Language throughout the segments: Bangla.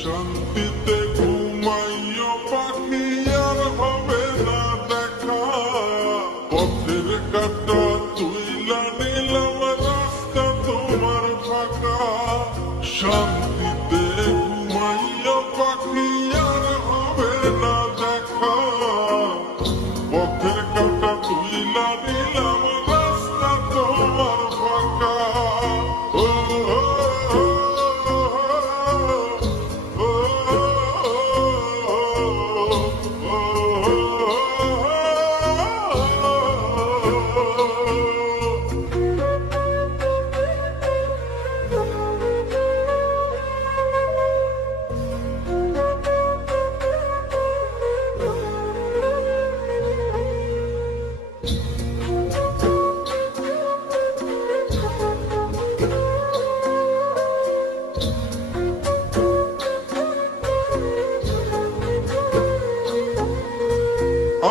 শান্তিতে ঘুমাইও পাখি আর হবে না দেখা, পথের কাটা তুইলা নিলাম রাস্তা তোমার ফাঁকা। শান্তিতে ঘুমাইও পাখি আর হবে না দেখা, পথের কাটা তুইলা নিলাম রাস্তা তোমার ফাঁকা। ও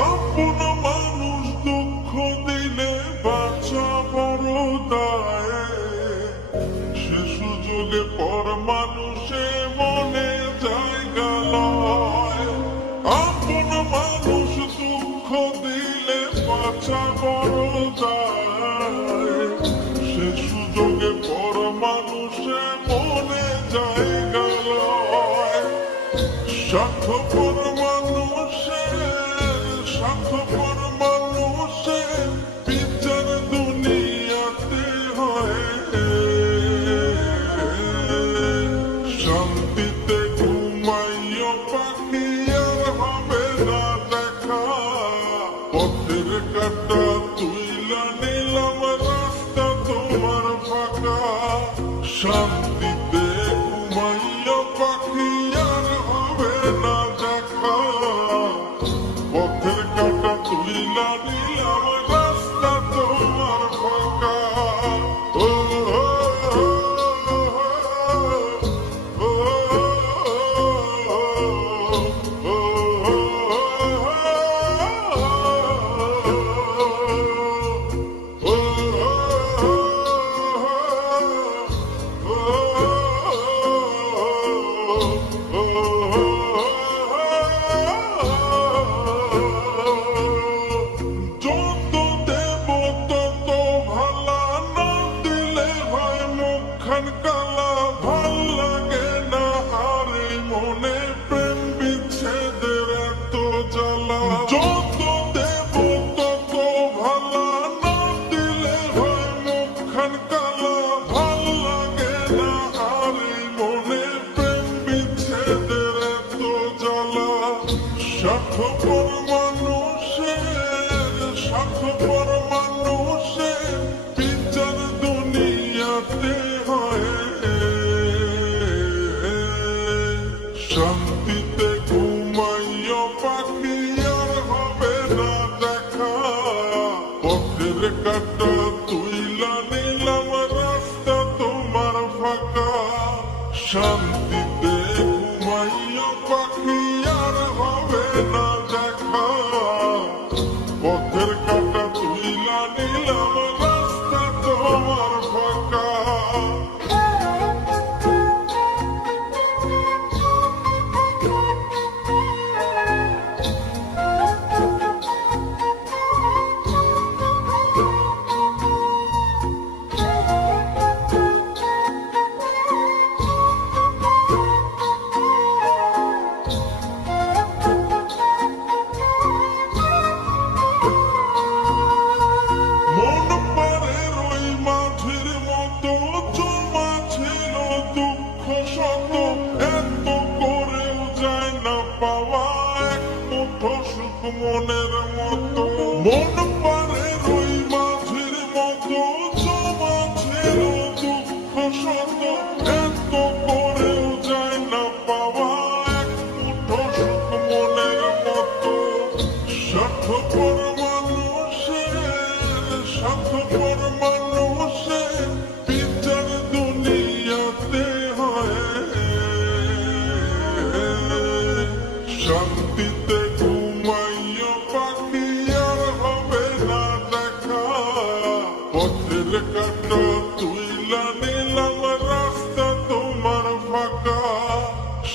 আপন মানুষ দুঃখ দিলে বাঁচা বড় দায়, সে সুযোগে পর মানুষে মনে জায়গা লয়। আপন মানুষ দুঃখ দিলে বাঁচা বড় দায়, সে সুযোগে পর মানুষে মনে জায়গা লয়। স্বার্থপর স্বার্থপর মানুষের বিচার দুনিয়াতে হয়। শান্তিতে ঘুমাইও পাখি আর হবে না দেখা, পথের কাটা তুইলা নিলাম রাস্তা তোমার ফাঁকা। শান্তিতে ঘুমাইও পাখি আর হবে না দেখা, পথের কাটা তুইলা নিলাম রাস্তা তোমার ফাঁকা। ও যত দেব তত ভালা, না দিলে হয় মুখখান কালা। ভাল লাগে না আরে মনে প্রেম বিচ্ছেদের এত জ্বালা। যত দেব তত ভালা, না দিলে হয় মুখখান কালা। ভাল লাগে না আরে মনে প্রেম বিচ্ছেদের এত জ্বালা। স্বার্থপর স্বার্থপর মানুষের বিচার দুনিয়াতে হয়। শান্তিতে ঘুমাইও পাখি আর হবে না দেখা, পথের কাটা তুইলা নিলাম রাস্তা তোমার ফাঁকা। শান্তিতে ঘুমাইও পাখি আর হবে না দেখা, পথের কাটা তুইলা নিলাম রাস্তা তোমার ফাঁকা। মন পারের ওই মাঝির মতো জমা ছিল দুঃখ শত, এত করেও যায় না পাওয়া এক মুঠো সুখ মনের মতো। মন পারের ওই মাঝির মতো জমা ছিল দুঃখ শত, এত করেও যায় না পাওয়া এক মুঠো সুখ মনের মতো। স্বার্থপর স্বার্থপর মানুষের বিচার দুনিয়াতে হয়। শান্তিতে ঘুমাইও পাখি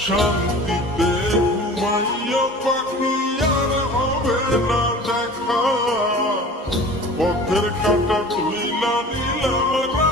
শান্তিতে ঘুমাইয়া পাখি আর হবে না দেখা, পথের কাটা তুইলা নিলাম